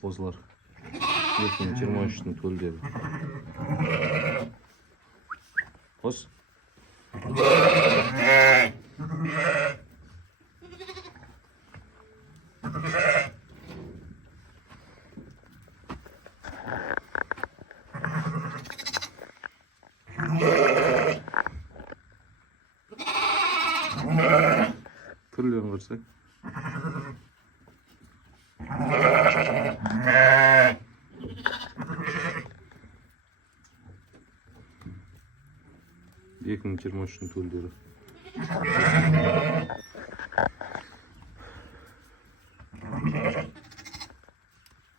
қозылар. 2023-тің төлдері. Қос. Түрлерін көрсек. Екі мың жиырма үштің төлдері.